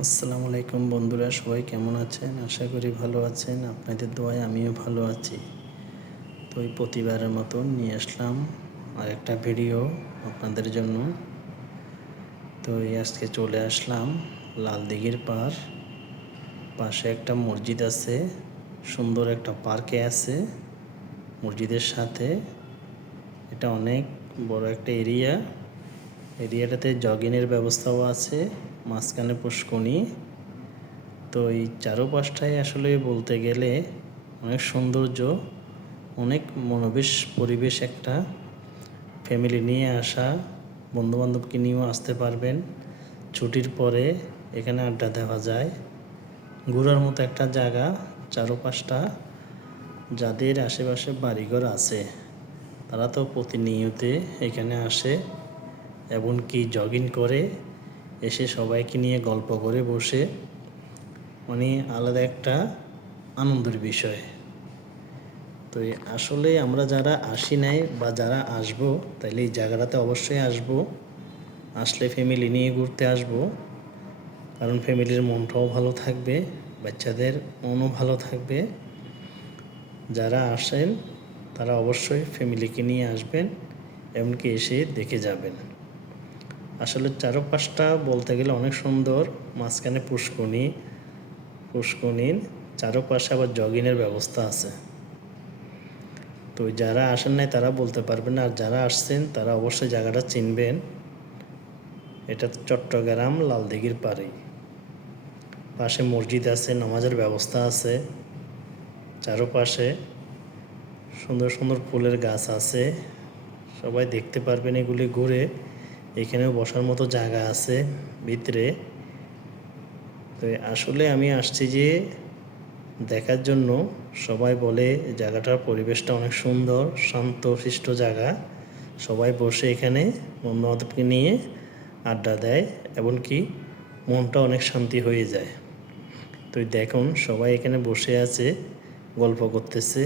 আসসালামু আলাইকুম বন্ধুরা, সবাই কেমন আছেন? আশা করি ভালো আছেন। আপনাদের দোয়ায় আমিও ভালো আছি। তো এই প্রতিবারের মতন নিয়ে আসলাম আর একটা ভিডিও আপনাদের জন্য। তো এই আজকে চলে আসলাম লাল দিঘির পাশে একটা মসজিদ আছে, সুন্দর একটা পার্কে আছে মসজিদের সাথে। এটা অনেক বড় একটা এরিয়াটাতে জগিংয়ের ব্যবস্থাও আছে, মাঝখানে পুষ্করণী। তো এই চারপাশটায় আসলে বলতে গেলে অনেক সৌন্দর্য, অনেক মনোবেশ পরিবেশ। একটা ফ্যামিলি নিয়ে আসা, বন্ধুবান্ধবকে নিয়েও আসতে পারবেন। ছুটির পরে এখানে আড্ডা দেওয়া যায়, ঘোরার মতো একটা জায়গা। চারপাশটা যাদের আশেপাশে বাড়িঘর আছে তারা তো প্রতিনিয়ত এখানে আসে, এমনকি জগিং করে এসে সবাইকে নিয়ে গল্প করে বসে, মানে আলাদা একটা আনন্দের বিষয়। তো আসলে আমরা যারা আসি নাই বা যারা আসবো, তাইলে এই জায়গাটাতে অবশ্যই আসবো। আসলে ফ্যামিলি নিয়ে ঘুরতে আসবো, কারণ ফ্যামিলির মনটাও ভালো থাকবে, বাচ্চাদের মনও ভালো থাকবে। যারা আসেন তারা অবশ্যই ফ্যামিলিকে নিয়ে আসবেন, এমনকি এসে দেখে যাবেন। আসলে চারপাশটা বলতে গেলে অনেক সুন্দর। মাঝখানে পুষ্করণীর চারপাশে আবার জগিংয়ের ব্যবস্থা আছে। তো যারা আসেন নাই তারা বলতে পারবেন, আর যারা আসছেন তারা অবশ্যই জায়গাটা চিনবেন। এটা চট্টগ্রাম লালদিঘির পাশে মসজিদ আছে, নামাজের ব্যবস্থা আছে। চারপাশে সুন্দর সুন্দর ফুলের গাছ আছে, সবাই দেখতে পারবেন এগুলি ঘুরে। এখানেও বসার মতো জায়গা আছে ভিতরে। তো আসলে আমি আসছি যে দেখার জন্য। সবাই বলে জায়গাটার পরিবেশটা অনেক সুন্দর, শান্তশিষ্ট জায়গা। সবাই বসে এখানে বন্ধুবান্ধবকে নিয়ে আড্ডা দেয়, এমনকি মনটা অনেক শান্তি হয়ে যায়। তো দেখুন সবাই এখানে বসে আছে, গল্প করতেছে।